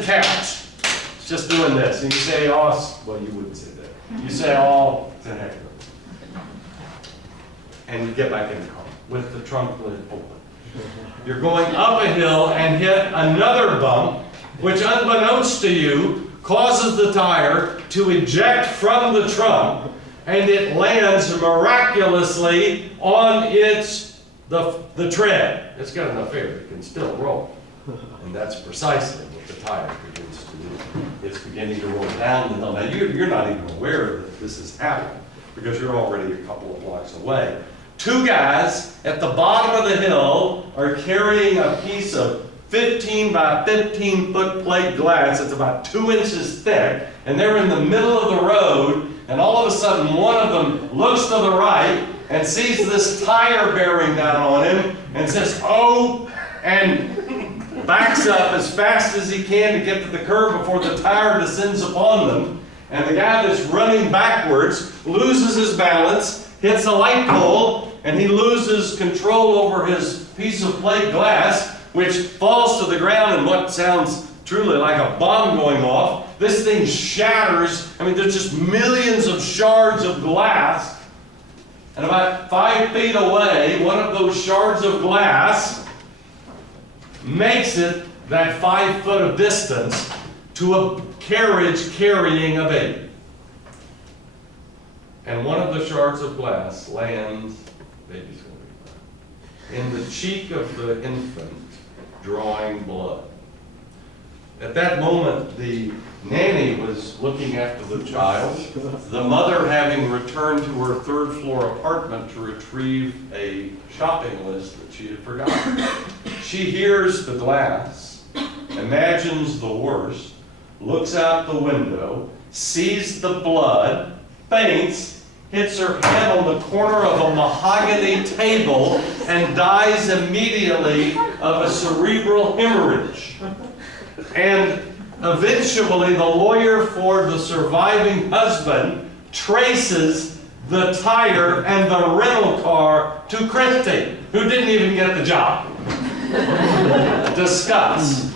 doesn't count. It's just doing this. And you say, oh, well, you wouldn't say that. You say, oh, it's an heck of it. And you get back in the car with the trunk lid open. You're going up a hill and hit another bump, which unbeknownst to you, causes the tire to eject from the trunk, and it lands miraculously on the tread. It's got enough air, it can still roll. And that's precisely what the tire begins to do. It's beginning to roll down the hill. Now you're not even aware that this is happening because you're already a couple of blocks away. Two guys at the bottom of the hill are carrying a piece of 15 by 15 foot plate glass. It's about 2 inches thick, and they're in the middle of the road, and all of a sudden one of them looks to the right and sees this tire bearing down on him and says, oh, and backs up as fast as he can to get to the curb before the tire descends upon them. And the guy that's running backwards loses his balance, hits a light pole, and he loses control over his piece of plate glass, which falls to the ground in what sounds truly like a bomb going off. This thing shatters. I mean, there's just millions of shards of glass. And about 5 feet away, one of those shards of glass makes it that 5 foot of distance to a carriage carrying a baby. And one of the shards of glass lands, baby's going to be fine, in the cheek of the infant, drawing blood. At that moment, the nanny was looking after the child, the mother having returned to her 3rd floor apartment to retrieve a shopping list that she had forgotten. She hears the glass, imagines the worst, looks out the window, sees the blood, faints, hits her head on the corner of a mahogany table, and dies immediately of a cerebral hemorrhage. And eventually the lawyer for the surviving husband traces the tire and the rental car to Christie, who didn't even get the job. Discuss.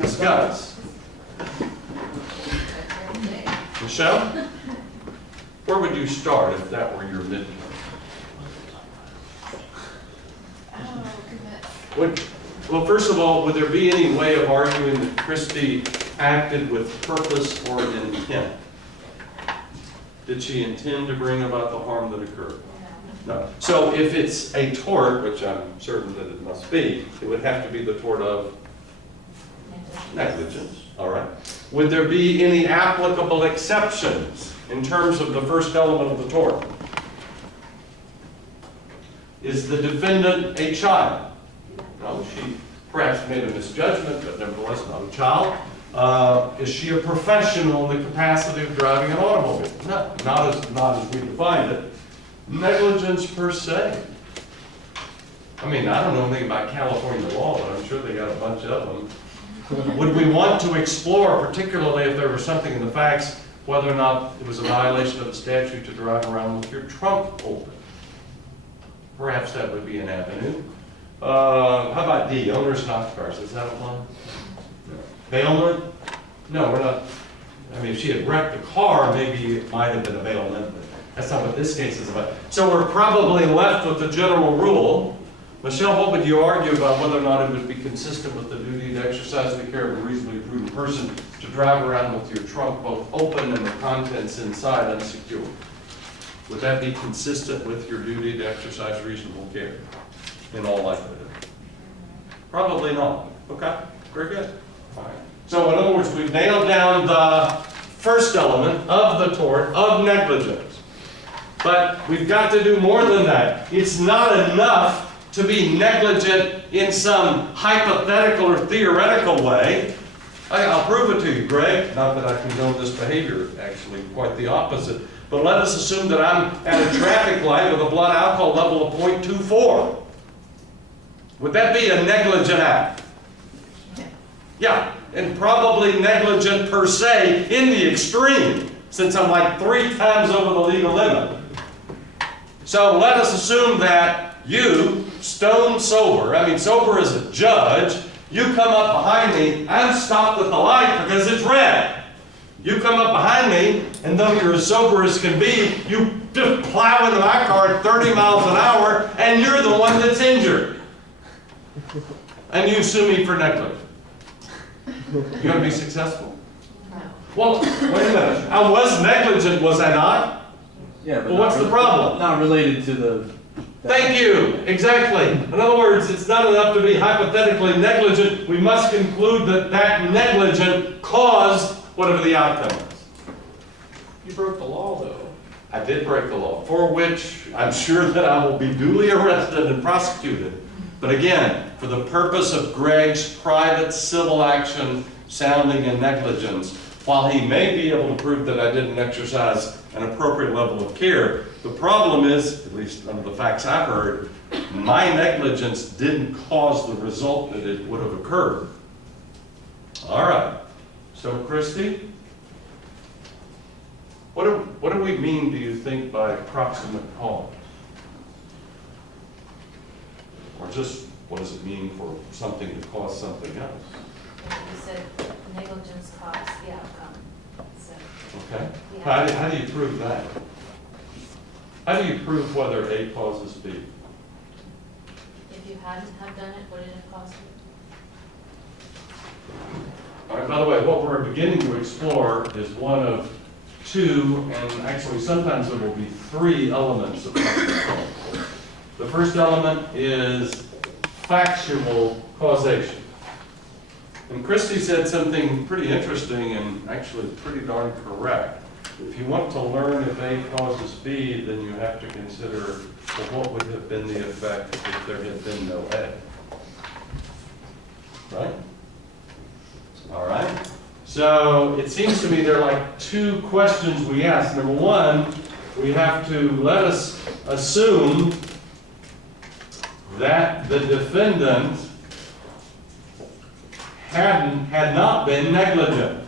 Discuss. Michelle? Where would you start if that were your midterm? Well, first of all, would there be any way of arguing that Christie acted with purpose or intent? Did she intend to bring about the harm that occurred? No. So if it's a tort, which I'm certain that it must be, it would have to be the tort of negligence. All right. Would there be any applicable exceptions in terms of the first element of the tort? Is the defendant a child? No, she perhaps made a misjudgment, but nevertheless not a child. Is she a professional in the capacity of driving an automobile? No, not as we defined it. Negligence per se. I mean, I don't know anything about California law, but I'm sure they got a bunch of them. Would we want to explore, particularly if there was something in the facts, whether or not it was a violation of the statute to drive around with your trunk open? Perhaps that would be an avenue. How about D, owners not cars? Does that apply? No. Bailment? No, we're not. I mean, if she had wrecked the car, maybe it might have been a bailment, but that's not what this case is about. So we're probably left with the general rule. Michelle, what would you argue about whether or not it would be consistent with the duty to exercise the care of a reasonably prudent person to drive around with your trunk both open and the contents inside unsecured? Would that be consistent with your duty to exercise reasonable care? In all likelihood. Probably not. Okay, very good. All right. So in other words, we've nailed down the first element of the tort of negligence. But we've got to do more than that. It's not enough to be negligent in some hypothetical or theoretical way. I'll prove it to you, Greg. Not that I condone this behavior, actually quite the opposite. But let us assume that I'm at a traffic light with a blood alcohol level of 0.24. Would that be a negligent act? Yeah, and probably negligent per se in the extreme, since I'm like 3 times over the legal limit. So let us assume that you, stone sober, I mean sober as a judge, You come up behind me, I'm stopped at the light because it's red. You come up behind me, and though you're as sober as can be, you just plow into my car at 30 miles an hour, and you're the one that's injured. And you sue me for negligence. You're going to be successful? No. Well, wait a minute. I was negligent, was I not? Yeah, but Well, what's the problem? Not related to the. Thank you. Exactly. In other words, it's not enough to be hypothetically negligent. We must conclude that that negligence caused whatever the outcome is. You broke the law, though. I did break the law, for which I'm sure that I will be duly arrested and prosecuted. But again, for the purpose of Greg's private civil action sounding in negligence, while he may be able to prove that I didn't exercise an appropriate level of care, the problem is, at least under the facts I heard, my negligence didn't cause the result that it would have occurred. All right. So, Christy, what do we mean, do you think, by proximate cause? Or just, what does it mean for something to cause something else? You said negligence caused the outcome, so. Okay. Yeah. How do you prove that? How do you prove whether A causes B? If you hadn't have done it, would it have caused it? All right, by the way, what we're beginning to explore is one of two, and actually sometimes there will be three elements of proximate cause. The first element is factual causation. And Christy said something pretty interesting and actually pretty darn correct. If you want to learn if A causes B, then you have to consider, well, what would have been the effect if there had been no A? Right? All right. So it seems to me there are like two questions we ask. Number one, we have to let us assume that the defendant had not been negligent.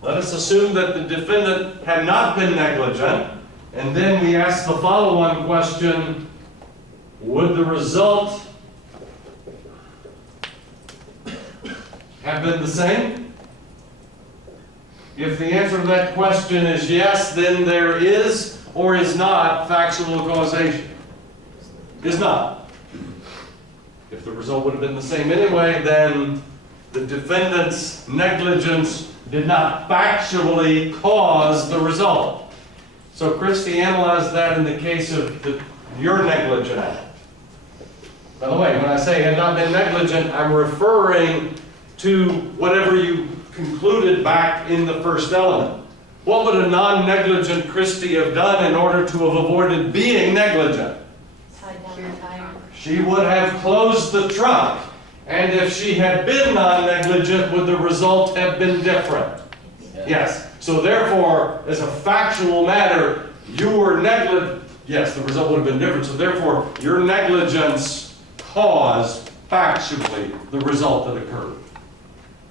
Let us assume that the defendant had not been negligent, and then we ask the follow-on question, would the result have been the same? If the answer to that question is yes, then there is or is not factual causation. Is not. If the result would have been the same anyway, then the defendant's negligence did not factually cause the result. So Christy analyzed that in the case of your negligent act. By the way, when I say had not been negligent, I'm referring to whatever you concluded back in the first element. What would a non-negligent Christy have done in order to have avoided being negligent? Tied down the tire. She would have closed the trunk. And if she had been non-negligent, would the result have been different? Yes. So therefore, as a factual matter, you were negligent. Yes, the result would have been different. So therefore, your negligence caused factually the result that occurred.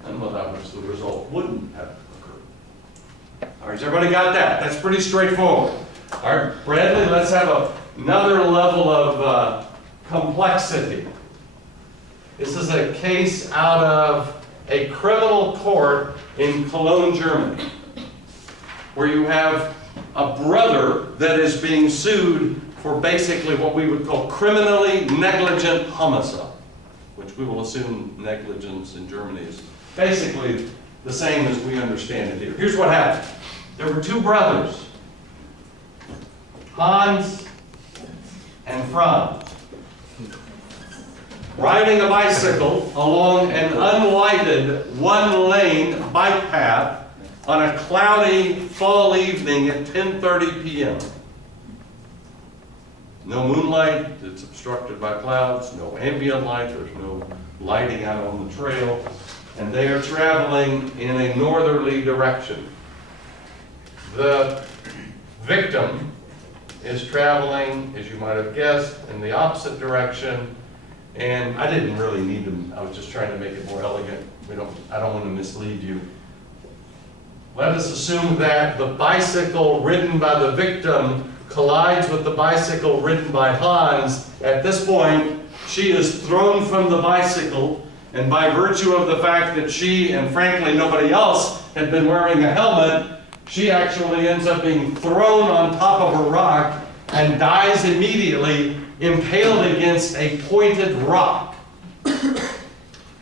And without which the result wouldn't have occurred. All right, has everybody got that? That's pretty straightforward. All right, Bradley, let's have another level of complexity. This is a case out of a criminal court in Cologne, Germany, where you have a brother that is being sued for basically what we would call criminally negligent homicide, which we will assume negligence in Germany is basically the same as we understand it here. Here's what happened. There were two brothers, Hans and Franz, riding a bicycle along an unlighted one-lane bike path on a cloudy fall evening at 10:30 p.m. No moonlight, it's obstructed by clouds, no ambient light, there's no lighting out on the trail, and they are traveling in a northerly direction. The victim is traveling, as you might have guessed, in the opposite direction. And I didn't really need them. I was just trying to make it more elegant. I don't want to mislead you. Let us assume that the bicycle ridden by the victim collides with the bicycle ridden by Hans. At this point, she is thrown from the bicycle, and by virtue of the fact that she, and frankly nobody else, had been wearing a helmet, she actually ends up being thrown on top of a rock and dies immediately, impaled against a pointed rock.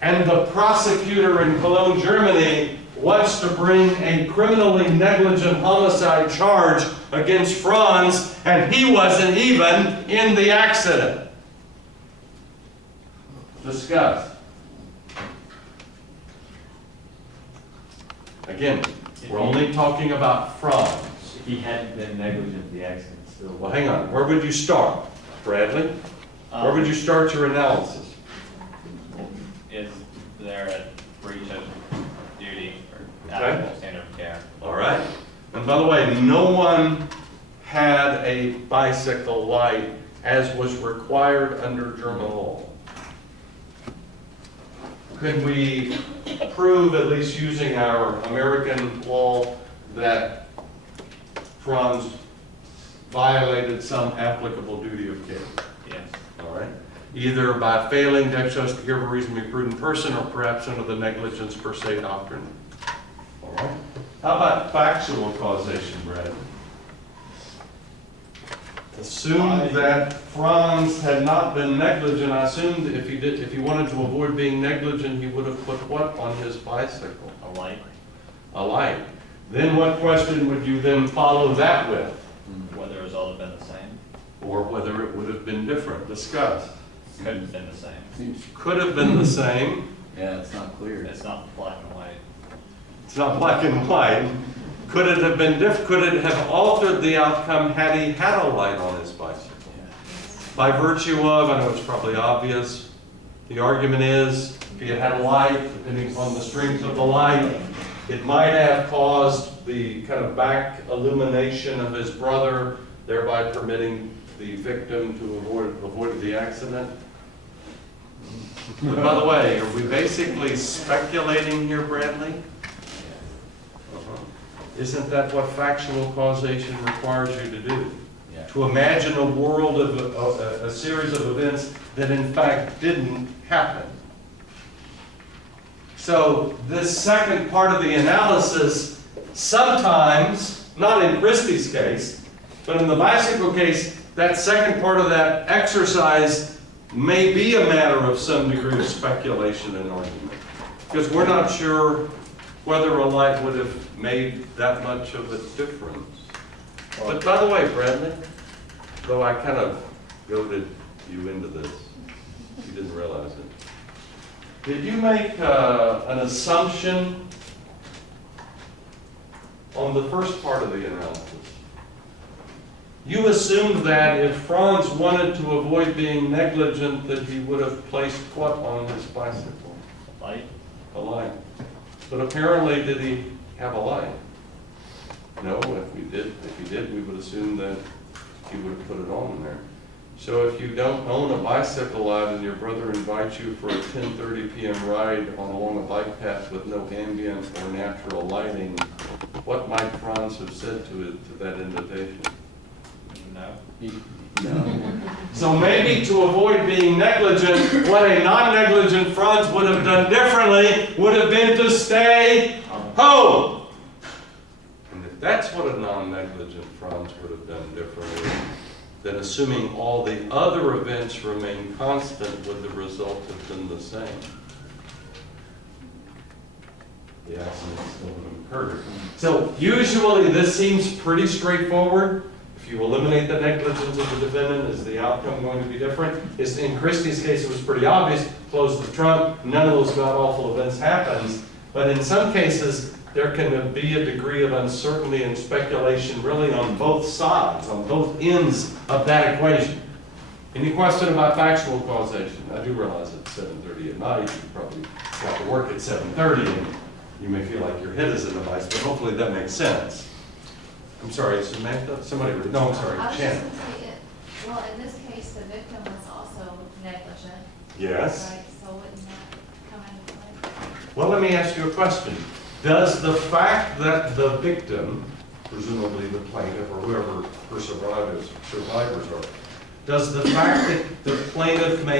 And the prosecutor in Cologne, Germany, wants to bring a criminally negligent homicide charge against Franz, and he wasn't even in the accident. Discuss. Again, we're only talking about Franz. If he hadn't been negligent, the accident still. Well, hang on. Where would you start, Bradley? Where would you start your analysis? Is there a breach of duty or Okay. applicable standard of care? All right. And by the way, no one had a bicycle light as was required under German law. Could we prove, at least using our American law, that Franz violated some applicable duty of care? Yes. All right. Either by failing to exercise the care of a reasonably prudent person, or perhaps under the negligence per se doctrine. All right. How about factual causation, Brad? Assume that Franz had not been negligent. I assumed if he wanted to avoid being negligent, he would have put what on his bicycle? A light, A light. Then what question would you then follow that with? whether the result had been the same, Or whether it would have been different? Discuss. could have been the same. Could have been the same. Yeah, it's not clear. It's not black and white. It's not black and white. Could it have been could it have altered the outcome had he had a light on his bicycle? By virtue of, I know it's probably obvious, the argument is, if he had had a light, depending upon the strength of the light, it might have caused the kind of back illumination of his brother, thereby permitting the victim to avoid the accident. But by the way, are we basically speculating here, Bradley? Isn't that what factual causation requires you to do? Yeah. To imagine a world of a series of events that in fact didn't happen. So this second part of the analysis, sometimes, not in Christie's case, but in the bicycle case, that second part of that exercise may be a matter of some degree of speculation and argument. Because we're not sure whether a light would have made that much of a difference. But by the way, Bradley, though I kind of goaded you into this, you didn't realize it. Did you make an assumption on the first part of the analysis? You assumed that if Franz wanted to avoid being negligent, that he would have placed what on his bicycle? Light? A light. But apparently, did he have a light? No, if he did, we would assume that he would have put it on there. So if you don't own a bicycle light and your brother invites you for a 10:30 p.m. ride along a bike path with no ambient or natural lighting, what might Franz have said to that invitation? No. No. So maybe to avoid being negligent, what a non-negligent Franz would have done differently would have been to stay home. And if that's what a non-negligent Franz would have done differently, then assuming all the other events remain constant, would the result have been the same? The accident still would have occurred. So usually this seems pretty straightforward. If you eliminate the negligence of the defendant, is the outcome going to be different? In Christie's case, it was pretty obvious. Close the trunk, none of those god-awful events happens. But in some cases, there can be a degree of uncertainty and speculation really on both sides, on both ends of that equation. Any question about factual causation? I do realize it's 7:30 at night. You probably got to work at 7:30, and you may feel like your head is in the vice, but hopefully that makes sense. I'm sorry, Samantha? Somebody, no, I'm sorry, I was just Shannon. gonna say it, well, in this case, the victim was also negligent. Yes? Right, so wouldn't that come into play? Well, let me ask you a question. Does the fact that the victim, presumably the plaintiff or whoever her survivors are, does the fact that the plaintiff may